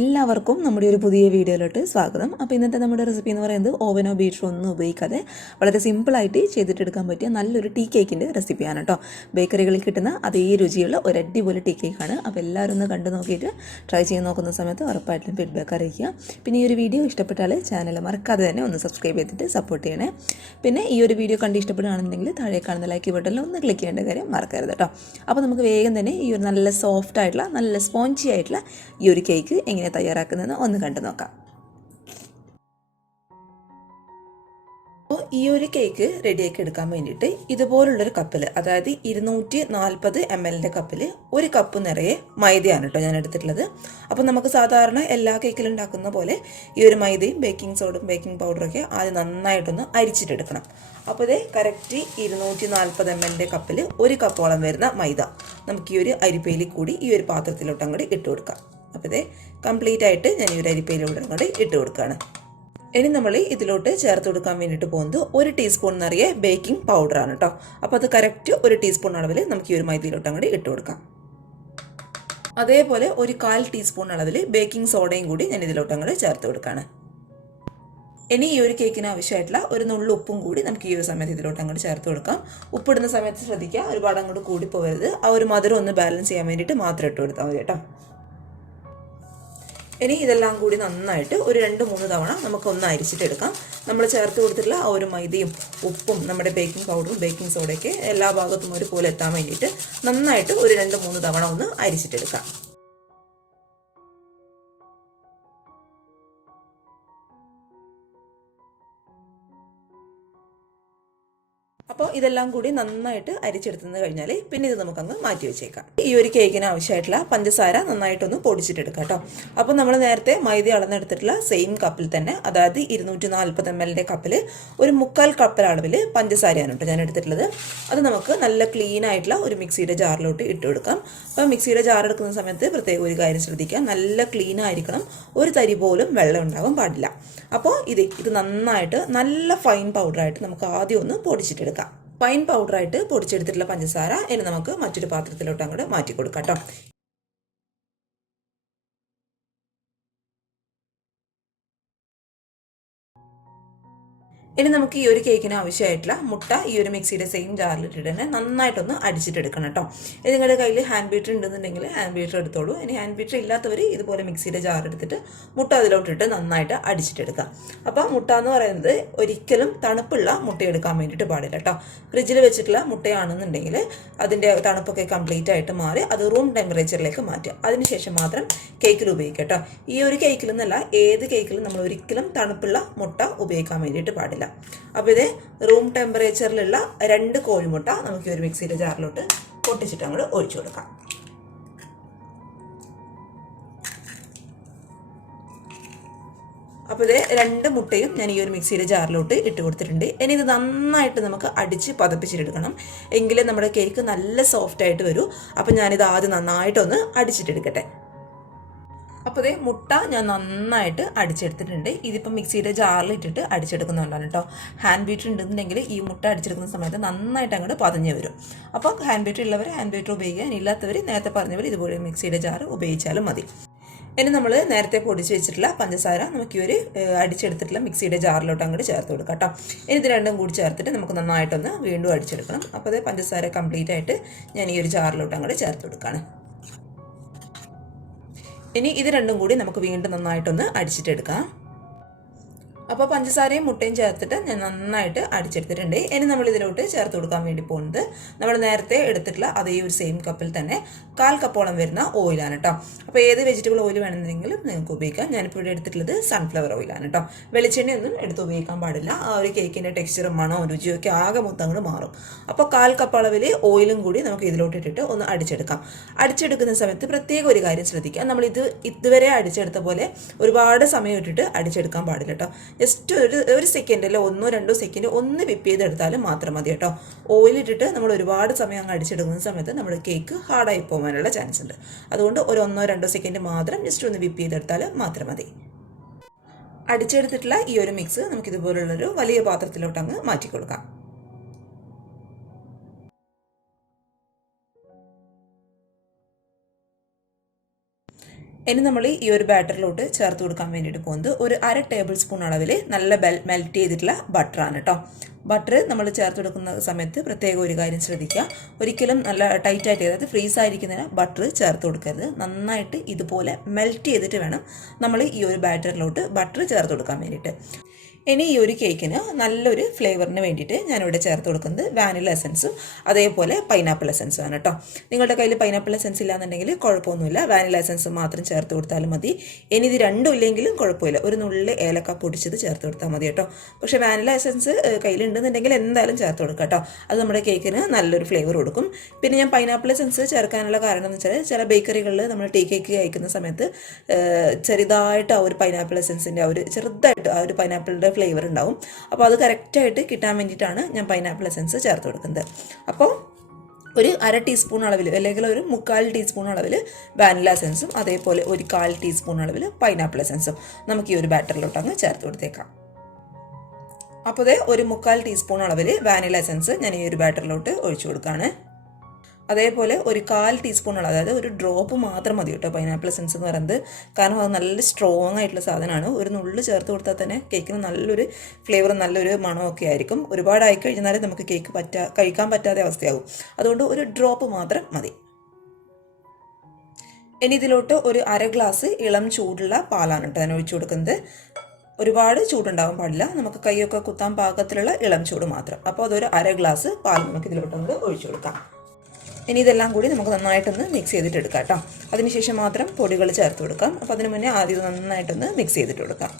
എല്ലാവർക്കും നമ്മുടെ ഒരു പുതിയ വീഡിയോയിലോട്ട് സ്വാഗതം. അപ്പോൾ ഇന്നത്തെ നമ്മുടെ റെസിപ്പി എന്ന് പറയുന്നത് ഓവനോ ബീറ്ററോ ഒന്നും ഉപയോഗിക്കാതെ വളരെ സിമ്പിളായിട്ട് ചെയ്തിട്ടെടുക്കാൻ പറ്റിയ നല്ലൊരു ടീ കേക്കിൻ്റെ റെസിപ്പിയാണ് കേട്ടോ. ബേക്കറികളിൽ കിട്ടുന്ന അതേ രുചിയുള്ള ഒരു അടിപൊളി ടീ കേക്കാണ്. അപ്പോൾ എല്ലാവരും ഒന്ന് കണ്ടു നോക്കിയിട്ട് ട്രൈ ചെയ്ത് നോക്കുന്ന സമയത്ത് ഉറപ്പായിട്ടും ഫീഡ്ബാക്ക് അറിയിക്കുക. പിന്നെ ഈ ഒരു വീഡിയോ ഇഷ്ടപ്പെട്ടാൽ ചാനൽ മറക്കാതെ തന്നെ ഒന്ന് സബ്സ്ക്രൈബ് ചെയ്തിട്ട് സപ്പോർട്ട് ചെയ്യണേ. പിന്നെ ഈ ഒരു വീഡിയോ കണ്ട് ഇഷ്ടപ്പെടുകയാണെന്നുണ്ടെങ്കിൽ താഴെ കാണുന്ന ലൈക്ക് ബട്ടണിൽ ഒന്ന് ക്ലിക്ക് ചെയ്യേണ്ട കാര്യം മറക്കരുത് കേട്ടോ. അപ്പോൾ നമുക്ക് വേഗം തന്നെ ഈ ഒരു നല്ല സോഫ്റ്റ് ആയിട്ടുള്ള നല്ല സ്പോഞ്ചി ആയിട്ടുള്ള ഈ ഒരു കേക്ക് എങ്ങനെ തയ്യാറാക്കുന്നതെന്ന് ഒന്ന് കണ്ടു നോക്കാം. അപ്പോൾ ഈ ഒരു കേക്ക് റെഡിയാക്കി എടുക്കാൻ വേണ്ടിയിട്ട് ഇതുപോലുള്ളൊരു കപ്പിൽ, അതായത് 240 ml കപ്പിൽ 1 കപ്പ് നിറയെ മൈദയാണ് കേട്ടോ ഞാൻ എടുത്തിട്ടുള്ളത്. അപ്പോൾ നമുക്ക് സാധാരണ എല്ലാ കേക്കിലും ഉണ്ടാക്കുന്ന പോലെ ഈ ഒരു മൈദയും ബേക്കിംഗ് സോഡയും ബേക്കിംഗ് പൗഡറൊക്കെ ആദ്യം നന്നായിട്ടൊന്ന് അരിച്ചിട്ടെടുക്കണം. അപ്പോൾ ഇത് കറക്റ്റ് 240 ml കപ്പിൽ 1 കപ്പോളം വരുന്ന മൈദ നമുക്ക് ഈ ഒരു അരിപ്പയിൽ കൂടി ഈ ഒരു പാത്രത്തിലോട്ട് അങ്ങോട്ട് ഇട്ട് കൊടുക്കാം. അപ്പോൾ ഇത് കംപ്ലീറ്റ് ആയിട്ട് ഞാൻ ഈ ഒരു അരിപ്പയിലൂടെ അങ്ങോട്ട് ഇട്ട് കൊടുക്കുകയാണ്. ഇനി നമ്മൾ ഇതിലോട്ട് ചേർത്ത് കൊടുക്കാൻ വേണ്ടിയിട്ട് പോകുന്നത് 1 ടീസ്പൂൺ നിറയെ ബേക്കിംഗ് പൗഡറാണ് കേട്ടോ. അപ്പോൾ അത് കറക്റ്റ് 1 ടീസ്പൂൺ അളവിൽ നമുക്ക് ഈ ഒരു മൈദയിലോട്ട് അങ്ങോട്ട് ഇട്ട് കൊടുക്കാം. അതേപോലെ 1/4 ടീസ്പൂൺ അളവിൽ ബേക്കിംഗ് സോഡയും കൂടി ഞാൻ ഇതിലോട്ട് അങ്ങോട്ട് ചേർത്ത് കൊടുക്കുകയാണ്. ഇനി ഈ ഒരു കേക്കിന് ആവശ്യമായിട്ടുള്ള ഒരു നുള്ളു ഉപ്പും കൂടി നമുക്ക് ഈ ഒരു സമയത്ത് ഇതിലോട്ട് അങ്ങോട്ട് ചേർത്ത് കൊടുക്കാം. ഉപ്പിടുന്ന സമയത്ത് ശ്രദ്ധിക്കുക, ഒരുപാട് അങ്ങോട്ട് കൂടിപ്പോകരുത്. ആ ഒരു മധുരം ഒന്ന് ബാലൻസ് ചെയ്യാൻ വേണ്ടിയിട്ട് മാത്രം ഇട്ട് കൊടുത്താൽ മതി കേട്ടോ. ഇനി ഇതെല്ലാം കൂടി നന്നായിട്ട് ഒരു 2-3 തവണ നമുക്കൊന്ന് അരിച്ചിട്ടെടുക്കാം. നമ്മൾ ചേർത്ത് കൊടുത്തിട്ടുള്ള ആ ഒരു മൈദയും ഉപ്പും നമ്മുടെ ബേക്കിംഗ് പൗഡറും ബേക്കിംഗ് സോഡയൊക്കെ എല്ലാ ഭാഗത്തും ഒരുപോലെ എത്താൻ വേണ്ടിയിട്ട് നന്നായിട്ട് ഒരു 2-3 തവണ ഒന്ന് അരിച്ചിട്ടെടുക്കാം. അപ്പോൾ ഇതെല്ലാം കൂടി നന്നായിട്ട് അരിച്ചെടുത്തു കഴിഞ്ഞാൽ പിന്നെ ഇത് നമുക്കങ്ങ് മാറ്റി വെച്ചേക്കാം. ഈ ഒരു കേക്കിന് ആവശ്യമായിട്ടുള്ള പഞ്ചസാര നന്നായിട്ടൊന്ന് പൊടിച്ചിട്ടെടുക്കാം കേട്ടോ. അപ്പോൾ നമ്മൾ നേരത്തെ മൈദ അളന്നെടുത്തിട്ടുള്ള സെയിം കപ്പിൽ തന്നെ, അതായത് 240 ml കപ്പിൽ 1/4 കപ്പ് അളവിൽ പഞ്ചസാരയാണ് കേട്ടോ ഞാൻ എടുത്തിട്ടുള്ളത്. അത് നമുക്ക് നല്ല ക്ലീൻ ആയിട്ടുള്ള ഒരു മിക്സിയുടെ ജാറിലോട്ട് ഇട്ട് കൊടുക്കാം. അപ്പോൾ മിക്സിയുടെ ജാർ എടുക്കുന്ന സമയത്ത് പ്രത്യേക ഒരു കാര്യം ശ്രദ്ധിക്കാം, നല്ല ക്ലീൻ ആയിരിക്കണം, ഒരു തരി പോലും വെള്ളം ഉണ്ടാകാൻ പാടില്ല. അപ്പോൾ ഇത് നന്നായിട്ട് നല്ല ഫൈൻ പൗഡറായിട്ട് നമുക്ക് ആദ്യം ഒന്ന് പൊടിച്ചിട്ടെടുക്കാം. ഫൈൻ പൗഡറായിട്ട് പൊടിച്ചെടുത്തിട്ടുള്ള പഞ്ചസാര ഇനി നമുക്ക് മറ്റൊരു പാത്രത്തിലോട്ട് അങ്ങോട്ട് മാറ്റി കൊടുക്കാം കേട്ടോ. ഇനി നമുക്ക് ഈ ഒരു കേക്കിന് ആവശ്യമായിട്ടുള്ള മുട്ട ഈ ഒരു മിക്സിയുടെ സെയിം ജാറിലിട്ടിട്ട് തന്നെ നന്നായിട്ടൊന്ന് അടിച്ചിട്ടെടുക്കണം കേട്ടോ. ഇത് നിങ്ങളുടെ കയ്യിൽ ഹാൻഡ് ബീറ്റർ ഉണ്ടെന്നുണ്ടെങ്കിൽ ഹാൻഡ് ബീറ്റർ എടുത്തോളൂ. ഇനി ഹാൻഡ് ബീറ്റർ ഇല്ലാത്തവർ ഇതുപോലെ മിക്സിയുടെ ജാർ എടുത്തിട്ട് മുട്ട അതിലോട്ടിട്ട് നന്നായിട്ട് അടിച്ചിട്ടെടുക്കാം. അപ്പോൾ മുട്ട എന്ന് പറയുന്നത് ഒരിക്കലും തണുപ്പുള്ള മുട്ട എടുക്കാൻ വേണ്ടിയിട്ട് പാടില്ല കേട്ടോ. ഫ്രിഡ്ജിൽ വെച്ചിട്ടുള്ള മുട്ടയാണെന്നുണ്ടെങ്കിൽ അതിൻ്റെ തണുപ്പൊക്കെ കംപ്ലീറ്റ് ആയിട്ട് മാറി അത് റൂം ടെമ്പറേച്ചറിലേക്ക് മാറ്റുക. അതിനുശേഷം മാത്രം കേക്കിൽ ഉപയോഗിക്കുക കേട്ടോ. ഈ ഒരു കേക്കിലെന്നല്ല, ഏത് കേക്കിലും നമ്മൾ ഒരിക്കലും തണുപ്പുള്ള മുട്ട ഉപയോഗിക്കാൻ വേണ്ടിയിട്ട് പാടില്ല. അപ്പോൾ ഇത് റൂം ടെമ്പറേച്ചറിലുള്ള 2 കോഴിമുട്ട നമുക്ക് ഒരു മിക്സിയുടെ ജാറിലോട്ട് പൊട്ടിച്ചിട്ട് അങ്ങോട്ട് ഒഴിച്ചു കൊടുക്കാം. അപ്പോൾ ഇത് 2 മുട്ടയും ഞാൻ ഈ ഒരു മിക്സിയുടെ ജാറിലോട്ട് ഇട്ട് കൊടുത്തിട്ടുണ്ട്. ഇനി ഇത് നന്നായിട്ട് നമുക്ക് അടിച്ച് പതപ്പിച്ചിട്ടെടുക്കണം, എങ്കിലേ നമ്മുടെ കേക്ക് നല്ല സോഫ്റ്റ് ആയിട്ട് വരൂ. അപ്പോൾ ഞാനിത് ആദ്യം നന്നായിട്ടൊന്ന് അടിച്ചിട്ടെടുക്കട്ടെ. അപ്പോൾ ഇതേ മുട്ട ഞാൻ നന്നായിട്ട് അടിച്ചെടുത്തിട്ടുണ്ട്. ഇതിപ്പോൾ മിക്സിയുടെ ജാറിൽ ഇട്ടിട്ട് അടിച്ചെടുക്കുന്നുണ്ടാണ് കേട്ടോ. ഹാൻഡ് ബീറ്റർ ഉണ്ടെന്നുണ്ടെങ്കിൽ ഈ മുട്ട അടിച്ചെടുക്കുന്ന സമയത്ത് നന്നായിട്ട് അങ്ങോട്ട് പതഞ്ഞ് വരും. അപ്പോൾ ഹാൻഡ് ബീറ്റർ ഉള്ളവർ ഹാൻഡ് ബീറ്റർ ഉപയോഗിക്കുക, ഇല്ലാത്തവർ നേരത്തെ പറഞ്ഞവർ ഇതുപോലെ മിക്സിയുടെ ജാർ ഉപയോഗിച്ചാലും മതി. ഇനി നമ്മൾ നേരത്തെ പൊടിച്ച് വെച്ചിട്ടുള്ള പഞ്ചസാര നമുക്ക് ഈ ഒരു അടിച്ചെടുത്തിട്ടുള്ള മിക്സിയുടെ ജാറിലോട്ട് അങ്ങോട്ട് ചേർത്ത് കൊടുക്കാം കേട്ടോ. ഇനി ഇത് രണ്ടും കൂടി ചേർത്തിട്ട് നമുക്ക് നന്നായിട്ടൊന്ന് വീണ്ടും അടിച്ചെടുക്കണം. അപ്പോൾ അത് പഞ്ചസാര കംപ്ലീറ്റ് ആയിട്ട് ഞാൻ ഈ ഒരു ജാറിലോട്ട് അങ്ങോട്ട് ചേർത്ത് കൊടുക്കുകയാണ്. ഇനി ഇത് രണ്ടും കൂടി നമുക്ക് വീണ്ടും നന്നായിട്ടൊന്ന് അടിച്ചിട്ടെടുക്കാം. അപ്പോൾ പഞ്ചസാരയും മുട്ടയും ചേർത്തിട്ട് ഞാൻ നന്നായിട്ട് അടിച്ചെടുത്തിട്ടുണ്ട്. ഇനി നമ്മൾ ഇതിലോട്ട് ചേർത്ത് കൊടുക്കാൻ വേണ്ടി പോകുന്നത് നമ്മൾ നേരത്തെ എടുത്തിട്ടുള്ള അതേ ഒരു സെയിം കപ്പിൽ തന്നെ 1/4 കപ്പോളം വരുന്ന ഓയിലാണ് കേട്ടോ. അപ്പോൾ ഏത് വെജിറ്റബിൾ ഓയിൽ വേണമെന്നെങ്കിലും നിങ്ങൾക്ക് ഉപയോഗിക്കാം. ഞാനിപ്പോൾ ഇവിടെ എടുത്തിട്ടുള്ളത് സൺഫ്ലവർ ഓയിലാണ് കേട്ടോ. വെളിച്ചെണ്ണയൊന്നും എടുത്ത് ഉപയോഗിക്കാൻ പാടില്ല. ആ ഒരു കേക്കിൻ്റെ ടെക്സ്ചറും മണവും രുചിയും ഒക്കെ ആകെ മൊത്തം അങ്ങോട്ട് മാറും. അപ്പോൾ 1/4 കപ്പ് അളവിൽ ഓയിലും കൂടി നമുക്ക് ഇതിലോട്ട് ഇട്ടിട്ട് ഒന്ന് അടിച്ചെടുക്കാം. അടിച്ചെടുക്കുന്ന സമയത്ത് പ്രത്യേക ഒരു കാര്യം ശ്രദ്ധിക്കാം, നമ്മൾ ഇതുവരെ അടിച്ചെടുത്ത പോലെ ഒരുപാട് സമയം ഇട്ടിട്ട് അടിച്ചെടുക്കാൻ പാടില്ല കേട്ടോ. ജസ്റ്റ് ഒരു സെക്കൻഡ് അല്ല 1-2 സെക്കൻഡ് ഒന്ന് വിപ്പ് ചെയ്തെടുത്താലും മാത്രം മതി കേട്ടോ. ഓയിലിട്ടിട്ട് നമ്മൾ ഒരുപാട് സമയം അങ്ങ് അടിച്ചെടുക്കുന്ന സമയത്ത് നമ്മുടെ കേക്ക് ഹാർഡായി പോകാനുള്ള ചാൻസ് ഉണ്ട്. അതുകൊണ്ട് ഒരു 1-2 സെക്കൻഡ് മാത്രം ജസ്റ്റ് ഒന്ന് വിപ്പ് ചെയ്തെടുത്താൽ മാത്രം മതി. അടിച്ചെടുത്തിട്ടുള്ള ഈ ഒരു മിക്സ് നമുക്കിതുപോലുള്ളൊരു വലിയ പാത്രത്തിലോട്ട് അങ്ങ് മാറ്റി കൊടുക്കാം. ഇനി നമ്മൾ ഈ ഒരു ബാറ്ററിലോട്ട് ചേർത്ത് കൊടുക്കാൻ വേണ്ടിയിട്ട് പോകുന്നത് ഒരു 1/2 ടേബിൾ സ്പൂൺ അളവിൽ നല്ല മെൽറ്റ് ചെയ്തിട്ടുള്ള ബട്ടറാണ് കേട്ടോ. ബട്ടർ നമ്മൾ ചേർത്ത് കൊടുക്കുന്ന സമയത്ത് പ്രത്യേകം ഒരു കാര്യം ശ്രദ്ധിക്കുക, ഒരിക്കലും നല്ല ടൈറ്റായിട്ട് അതായത് ഫ്രീസ് ആയിരിക്കുന്നതിന് ബട്ടർ ചേർത്ത് കൊടുക്കരുത്. നന്നായിട്ട് ഇതുപോലെ മെൽറ്റ് ചെയ്തിട്ട് വേണം നമ്മൾ ഈ ഒരു ബാറ്ററിലോട്ട് ബട്ടർ ചേർത്ത് കൊടുക്കാൻ വേണ്ടിയിട്ട്. ഇനി ഈ ഒരു കേക്കിന് നല്ലൊരു ഫ്ലേവറിന് വേണ്ടിയിട്ട് ഞാനിവിടെ ചേർത്ത് കൊടുക്കുന്നത് വാനില എസൻസും അതേപോലെ പൈനാപ്പിൾ എസൻസും ആണ് കേട്ടോ. നിങ്ങളുടെ കയ്യിൽ പൈനാപ്പിൾ എസൻസ് ഇല്ലാന്നുണ്ടെങ്കിൽ കുഴപ്പമൊന്നുമില്ല, വാനില എസൻസ് മാത്രം ചേർത്ത് കൊടുത്താലും മതി. ഇനി ഇത് രണ്ടും ഇല്ലെങ്കിലും കുഴപ്പമില്ല, ഒരു നുള്ളിൽ ഏലക്ക പൊടിച്ചത് ചേർത്ത് കൊടുത്താൽ മതി കേട്ടോ. പക്ഷേ വാനില എസൻസ് കയ്യിലുണ്ടെന്നുണ്ടെങ്കിൽ എന്തായാലും ചേർത്ത് കൊടുക്കാം കേട്ടോ, അത് നമ്മുടെ കേക്കിന് നല്ലൊരു ഫ്ലേവർ കൊടുക്കും. പിന്നെ ഞാൻ പൈനാപ്പിൾ എസൻസ് ചേർക്കാനുള്ള കാരണം എന്ന് വെച്ചാൽ ചില ബേക്കറികളിൽ നമ്മൾ ടീ കേക്ക് കഴിക്കുന്ന സമയത്ത് ചെറുതായിട്ട് ആ ഒരു പൈനാപ്പിൾ എസൻസിൻ്റെ ആ ഒരു ചെറുതായിട്ട് ആ ഒരു പൈനാപ്പിളിൻ്റെ ഫ്ലേവർ ഉണ്ടാവും. അപ്പോൾ അത് കറക്റ്റായിട്ട് കിട്ടാൻ വേണ്ടിയിട്ടാണ് ഞാൻ പൈനാപ്പിൾ എസൻസ് ചേർത്ത് കൊടുക്കുന്നത്. അപ്പോൾ ഒരു 1/2 ടീസ്പൂൺ അളവിൽ അല്ലെങ്കിൽ ഒരു 3/4 ടീസ്പൂൺ അളവിൽ വാനില എസൻസും അതേപോലെ ഒരു 1/4 ടീസ്പൂൺ അളവിൽ പൈനാപ്പിൾ എസൻസും നമുക്ക് ഈ ഒരു ബാറ്ററിലോട്ട് അങ്ങ് ചേർത്ത് കൊടുത്തേക്കാം. അപ്പോൾ അതേ ഒരു 3/4 ടീസ്പൂൺ അളവിൽ വാനില എസൻസ് ഞാൻ ഈ ഒരു ബാറ്ററിലോട്ട് ഒഴിച്ചു കൊടുക്കുകയാണ്. അതേപോലെ ഒരു 1/4 ടീസ്പൂൺ അതായത് ഒരു ഡ്രോപ്പ് മാത്രം മതി കേട്ടോ പൈനാപ്പിൾ എസൻസ് എന്ന് പറയുന്നത്. കാരണം അത് നല്ല സ്ട്രോങ് ആയിട്ടുള്ള സാധനമാണ്. ഒരു നുള്ളു ചേർത്ത് കൊടുത്താൽ തന്നെ കേക്കിന് നല്ലൊരു ഫ്ലേവറും നല്ലൊരു മണമൊക്കെ ആയിരിക്കും. ഒരുപാടായി കഴിഞ്ഞാൽ നമുക്ക് കേക്ക് കഴിക്കാൻ പറ്റാത്ത അവസ്ഥയാകും. അതുകൊണ്ട് ഒരു ഡ്രോപ്പ് മാത്രം മതി. ഇനി ഇതിലോട്ട് ഒരു 1/2 ഗ്ലാസ് ഇളം ചൂടുള്ള പാലാണ് കേട്ടോ ഞാൻ ഒഴിച്ചു കൊടുക്കുന്നത്. ഒരുപാട് ചൂടുണ്ടാകാൻ പാടില്ല, നമുക്ക് കൈയൊക്കെ കുത്താൻ പാകത്തിലുള്ള ഇളം ചൂട് മാത്രം. അപ്പോൾ അതൊരു 1/2 ഗ്ലാസ് പാൽ നമുക്ക് ഇതിലോട്ടൊന്ന് ഒഴിച്ചു കൊടുക്കാം. ഇനി ഇതെല്ലാം കൂടി നമുക്ക് നന്നായിട്ടൊന്ന് മിക്സ് ചെയ്തിട്ട് എടുക്കാം കേട്ടോ. അതിനുശേഷം മാത്രം പൊടികൾ ചേർത്ത് കൊടുക്കാം. അപ്പോൾ അതിന് മുന്നേ ആദ്യം നന്നായിട്ടൊന്ന് മിക്സ് ചെയ്തിട്ട് കൊടുക്കാം.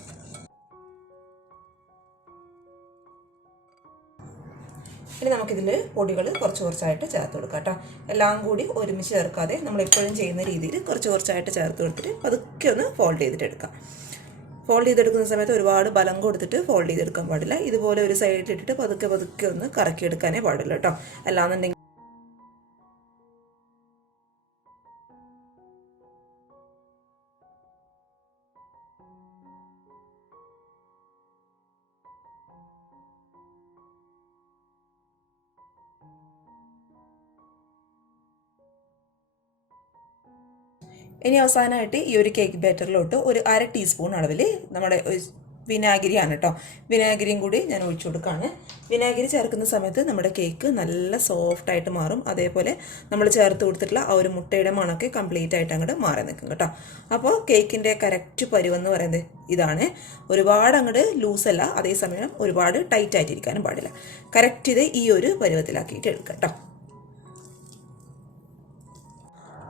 ഇനി നമുക്കിതിൽ പൊടികൾ കുറച്ചായിട്ട് ചേർത്ത് കൊടുക്കാം കേട്ടോ. എല്ലാം കൂടി ഒരുമിച്ച് ചേർക്കാതെ നമ്മൾ എപ്പോഴും ചെയ്യുന്ന രീതിയിൽ കുറച്ചായിട്ട് ചേർത്ത് കൊടുത്തിട്ട് പതുക്കെ ഒന്ന് ഫോൾഡ് ചെയ്തിട്ട് എടുക്കാം. ഫോൾഡ് ചെയ്തെടുക്കുന്ന സമയത്ത് ഒരുപാട് ബലം കൊടുത്തിട്ട് ഫോൾഡ് ചെയ്തെടുക്കാൻ പാടില്ല. ഇതുപോലെ ഒരു സൈഡിലിട്ടിട്ട് പതുക്കെ ഒന്ന് കറക്കിയെടുക്കാനേ പാടില്ല കേട്ടോ. അല്ലാന്നുണ്ടെങ്കിൽ ഇനി അവസാനമായിട്ട് ഈ ഒരു കേക്ക് ബാറ്ററിലോട്ട് ഒരു 1/2 ടീസ്പൂൺ അളവിൽ നമ്മുടെ വിനാഗിരിയാണ് കേട്ടോ. വിനാഗിരിയും കൂടി ഞാൻ ഒഴിച്ചു കൊടുക്കുകയാണ്. വിനാഗിരി ചേർക്കുന്ന സമയത്ത് നമ്മുടെ കേക്ക് നല്ല സോഫ്റ്റായിട്ട് മാറും. അതേപോലെ നമ്മൾ ചേർത്ത് കൊടുത്തിട്ടുള്ള ആ ഒരു മുട്ടയുടെ മണമൊക്കെ കംപ്ലീറ്റ് ആയിട്ട് അങ്ങോട്ട് മാറി നിൽക്കും കേട്ടോ. അപ്പോൾ കേക്കിൻ്റെ കറക്റ്റ് പരുവെന്ന് പറയുന്നത് ഇതാണ്. ഒരുപാട് അങ്ങോട്ട് ലൂസല്ല, അതേസമയം ഒരുപാട് ടൈറ്റ് ആയിട്ടിരിക്കാനും പാടില്ല. കറക്റ്റ് ഇത് ഈ ഒരു പരുവത്തിലാക്കിയിട്ട് എടുക്കാം കേട്ടോ.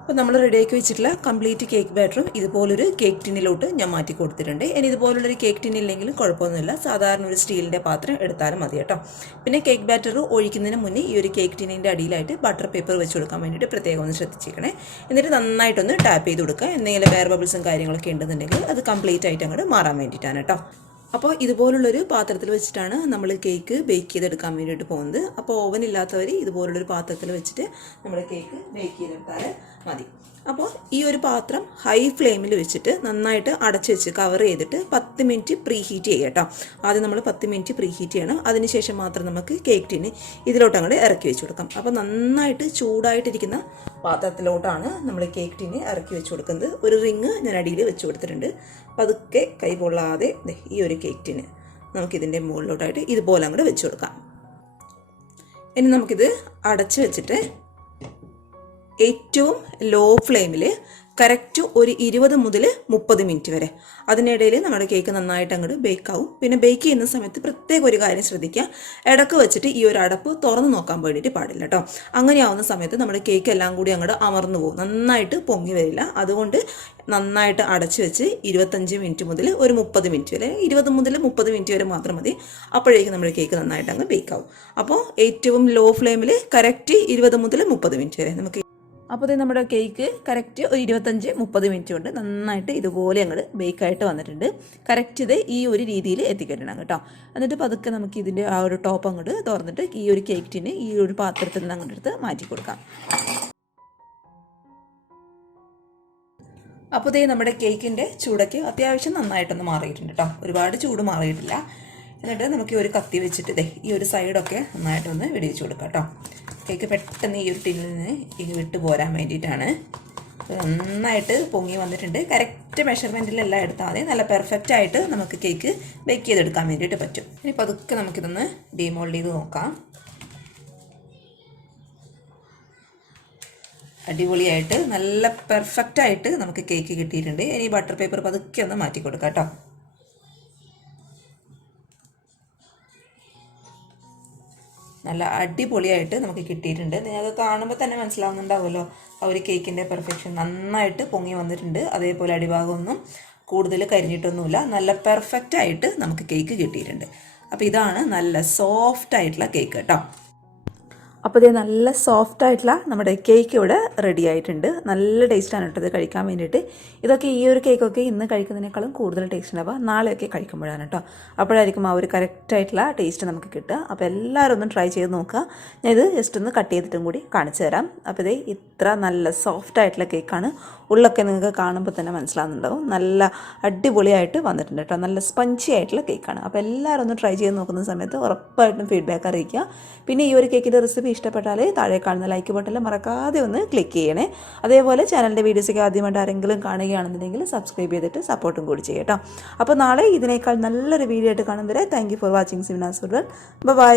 അപ്പോൾ നമ്മൾ റെഡിയാക്കി വെച്ചിട്ടുള്ള കംപ്ലീറ്റ് കേക്ക് ബാറ്ററും ഇതുപോലൊരു കേക്ക് ടിന്നിലോട്ട് ഞാൻ മാറ്റി കൊടുത്തിട്ടുണ്ട്. ഇനി ഇതുപോലുള്ളൊരു കേക്ക് ടിന്നില്ലെങ്കിലും കുഴപ്പമൊന്നുമില്ല, സാധാരണ ഒരു സ്റ്റീലിൻ്റെ പാത്രം എടുത്താലും മതി കേട്ടോ. പിന്നെ കേക്ക് ബാറ്റർ ഒഴിക്കുന്നതിന് മുന്നേ ഈ ഒരു കേക്ക് ടിന്നിൻ്റെ അടിയിലായിട്ട് ബട്ടർ പേപ്പർ വെച്ച് കൊടുക്കാൻ വേണ്ടിയിട്ട് പ്രത്യേകം ഒന്ന് ശ്രദ്ധിച്ചിരിക്കണേ. എന്നിട്ട് നന്നായിട്ടൊന്ന് ടാപ്പ് ചെയ്ത് കൊടുക്കുക. എന്തെങ്കിലും എയർ ബബിൾസും കാര്യങ്ങളൊക്കെ ഉണ്ടെന്നുണ്ടെങ്കിൽ അത് കംപ്ലീറ്റ് ആയിട്ട് അങ്ങോട്ട് മാറാൻ വേണ്ടിയിട്ടാണ് കേട്ടോ. അപ്പോൾ ഇതുപോലുള്ളൊരു പാത്രത്തിൽ വെച്ചിട്ടാണ് നമ്മൾ കേക്ക് ബേക്ക് ചെയ്തെടുക്കാൻ വേണ്ടിയിട്ട് പോകുന്നത്. അപ്പോൾ ഓവൻ ഇല്ലാത്തവർ ഇതുപോലുള്ളൊരു പാത്രത്തിൽ വെച്ചിട്ട് നമ്മൾ കേക്ക് ബേക്ക് ചെയ്തെടുത്താൽ മതി. അപ്പോൾ ഈ ഒരു പാത്രം ഹൈ ഫ്ലെയിമിൽ വെച്ചിട്ട് നന്നായിട്ട് അടച്ചു വെച്ച് കവർ ചെയ്തിട്ട് 10 മിനിറ്റ് പ്രീ ഹീറ്റ് ചെയ്യുക കേട്ടോ. ആദ്യം നമ്മൾ 10 മിനിറ്റ് പ്രീ ഹീറ്റ് ചെയ്യണം. അതിനുശേഷം മാത്രം നമുക്ക് കേക്ക് ടിന് ഇതിലോട്ട് അങ്ങോട്ട് ഇറക്കി വെച്ച് കൊടുക്കാം. അപ്പോൾ നന്നായിട്ട് ചൂടായിട്ടിരിക്കുന്ന പാത്രത്തിലോട്ടാണ് നമ്മൾ കേക്ക് ടിന് ഇറക്കി വെച്ച് കൊടുക്കുന്നത്. ഒരു റിങ് ഞാൻ അടിയിൽ വെച്ച് കൊടുത്തിട്ടുണ്ട്. പതുക്കെ കൈ പൊള്ളാതെ ഈ ഒരു കേക്ക് ടിന് നമുക്കിതിൻ്റെ മുകളിലോട്ടായിട്ട് ഇതുപോലെ അങ്ങോട്ട് വെച്ച് കൊടുക്കാം. ഇനി നമുക്കിത് അടച്ച് വെച്ചിട്ട് ഏറ്റവും ലോ ഫ്ലെയിമിൽ കറക്റ്റ് ഒരു 20 മുതൽ 30 മിനിറ്റ് വരെ, അതിനിടയിൽ നമ്മുടെ കേക്ക് നന്നായിട്ട് അങ്ങോട്ട് ബേക്കാവും. പിന്നെ ബേക്ക് ചെയ്യുന്ന സമയത്ത് പ്രത്യേക ഒരു കാര്യം ശ്രദ്ധിക്കുക, ഇടക്ക് വെച്ചിട്ട് ഈ ഒരു അടപ്പ് തുറന്ന് നോക്കാൻ വേണ്ടിയിട്ട് പാടില്ല കേട്ടോ. അങ്ങനെയാവുന്ന സമയത്ത് നമ്മുടെ കേക്ക് എല്ലാം കൂടി അങ്ങോട്ട് അമർന്നു പോകും, നന്നായിട്ട് പൊങ്ങി വരില്ല. അതുകൊണ്ട് നന്നായിട്ട് അടച്ചു വെച്ച് 25 മിനിറ്റ് മുതൽ ഒരു 30 മിനിറ്റ് വരെ, 20 മുതൽ 30 മിനിറ്റ് വരെ മാത്രം മതി. അപ്പോഴേക്കും നമ്മുടെ കേക്ക് നന്നായിട്ട് അങ്ങ് ബേക്കാവും. അപ്പോൾ ഏറ്റവും ലോ ഫ്ലെയിമിൽ കറക്റ്റ് 20 മുതൽ 30 മിനിറ്റ് വരെ നമുക്ക്. അപ്പോൾ ഇത് നമ്മുടെ കേക്ക് കറക്റ്റ് ഒരു 25-30 മിനിറ്റ് കൊണ്ട് നന്നായിട്ട് ഇതുപോലെ അങ്ങോട്ട് ബേക്കായിട്ട് വന്നിട്ടുണ്ട്. കറക്റ്റ് ഇത് ഈ ഒരു രീതിയിൽ എത്തിക്കിട്ടണം കേട്ടോ. എന്നിട്ട് പതുക്കെ നമുക്ക് ഇതിൻ്റെ ആ ഒരു ടോപ്പ് അങ്ങോട്ട് തുറന്നിട്ട് ഈ ഒരു കേക്ക് ടിന് ഈ ഒരു പാത്രത്തിൽ നിന്ന് അങ്ങോട്ട് എടുത്ത് മാറ്റി കൊടുക്കാം. അപ്പോൾ ഇതേ നമ്മുടെ കേക്കിൻ്റെ ചൂടൊക്കെ അത്യാവശ്യം നന്നായിട്ടൊന്ന് മാറിയിട്ടുണ്ട് കേട്ടോ. ഒരുപാട് ചൂട് മാറിയിട്ടില്ല. എന്നിട്ട് നമുക്ക് ഒരു കത്തി വെച്ചിട്ട് ഇതേ ഈ ഒരു സൈഡൊക്കെ നന്നായിട്ടൊന്ന് വെടിവെച്ച് കൊടുക്കാം കേട്ടോ. കേക്ക് പെട്ടെന്ന് ഈ ഒരു ടിന്നിൽ നിന്ന് വിട്ടു പോരാൻ വേണ്ടിയിട്ടാണ്. നന്നായിട്ട് പൊങ്ങി വന്നിട്ടുണ്ട്. കറക്റ്റ് മെഷർമെൻറ്റിലെല്ലാം എടുത്താൽ മതി. നല്ല പെർഫെക്റ്റ് ആയിട്ട് നമുക്ക് കേക്ക് ബേക്ക് ചെയ്തെടുക്കാൻ വേണ്ടിയിട്ട് പറ്റും. ഇനി പതുക്കെ നമുക്കിതൊന്ന് ഡീമോൾഡ് ചെയ്ത് നോക്കാം. അടിപൊളിയായിട്ട് നല്ല പെർഫെക്റ്റായിട്ട് നമുക്ക് കേക്ക് കിട്ടിയിട്ടുണ്ട്. ഇനി ബട്ടർ പേപ്പർ പതുക്കെ ഒന്ന് മാറ്റി കൊടുക്കാം കേട്ടോ. നല്ല അടിപൊളിയായിട്ട് നമുക്ക് കിട്ടിയിട്ടുണ്ട്. നിങ്ങൾക്ക് കാണുമ്പോൾ തന്നെ മനസ്സിലാവുന്നുണ്ടാവുമല്ലോ ആ ഒരു കേക്കിൻ്റെ പെർഫെക്ഷൻ. നന്നായിട്ട് പൊങ്ങി വന്നിട്ടുണ്ട്. അതേപോലെ അടിഭാഗമൊന്നും കൂടുതൽ കരിഞ്ഞിട്ടൊന്നുമില്ല. നല്ല പെർഫെക്റ്റായിട്ട് നമുക്ക് കേക്ക് കിട്ടിയിട്ടുണ്ട്. അപ്പോൾ ഇതാണ് നല്ല സോഫ്റ്റ് ആയിട്ടുള്ള കേക്ക് കേട്ടോ. അപ്പോൾ ഇത് നല്ല സോഫ്റ്റ് ആയിട്ടുള്ള നമ്മുടെ കേക്ക് ഇവിടെ റെഡി ആയിട്ടുണ്ട്. നല്ല ടേസ്റ്റാണ് കേട്ടോ ഇത് കഴിക്കാൻ വേണ്ടിയിട്ട്. ഇതൊക്കെ ഈ ഒരു കേക്കൊക്കെ ഇന്ന് കഴിക്കുന്നതിനേക്കാളും കൂടുതൽ ടേസ്റ്റ് ഉണ്ടാവുക നാളെയൊക്കെ കഴിക്കുമ്പോഴാണ് കേട്ടോ. അപ്പോഴായിരിക്കും ആ ഒരു കറക്റ്റായിട്ടുള്ള ടേസ്റ്റ് നമുക്ക് കിട്ടുക. അപ്പോൾ എല്ലാവരും ഒന്ന് ട്രൈ ചെയ്ത് നോക്കുക. ഞാൻ ഇത് ജസ്റ്റ് ഒന്ന് കട്ട് ചെയ്തിട്ടും കൂടി കാണിച്ചു തരാം. അപ്പോൾ ഇത് ഇത്ര നല്ല സോഫ്റ്റ് ആയിട്ടുള്ള കേക്കാണ്. ഉള്ളൊക്കെ നിങ്ങൾക്ക് കാണുമ്പോൾ തന്നെ മനസ്സിലാവുന്നുണ്ടാവും. നല്ല അടിപൊളിയായിട്ട് വന്നിട്ടുണ്ട് കേട്ടോ. നല്ല സ്പഞ്ചി ആയിട്ടുള്ള കേക്കാണ്. അപ്പോൾ എല്ലാവരും ഒന്ന് ട്രൈ ചെയ്ത് നോക്കുന്ന സമയത്ത് ഉറപ്പായിട്ടും ഫീഡ്ബാക്ക് അറിയിക്കുക. പിന്നെ ഈ ഒരു കേക്കിൻ്റെ റെസിപ്പി ഇഷ്ടപ്പെട്ടാൽ താഴെ കാണുന്ന ലൈക്ക് ബട്ടണിൽ മറക്കാതെ ഒന്ന് ക്ലിക്ക് ചെയ്യണേ. അതേപോലെ ചാനലിൻ്റെ വീഡിയോസൊക്കെ ആദ്യമായിട്ട് ആരെങ്കിലും കാണുകയാണെന്നുണ്ടെങ്കിൽ സബ്സ്ക്രൈബ് ചെയ്തിട്ട് സപ്പോർട്ടും കൂടി ചെയ്യട്ടോ. അപ്പോൾ നാളെ ഇതിനേക്കാൾ നല്ലൊരു വീഡിയോ ആയിട്ട് കാണും വരെ thank you for watching Simnas food. By.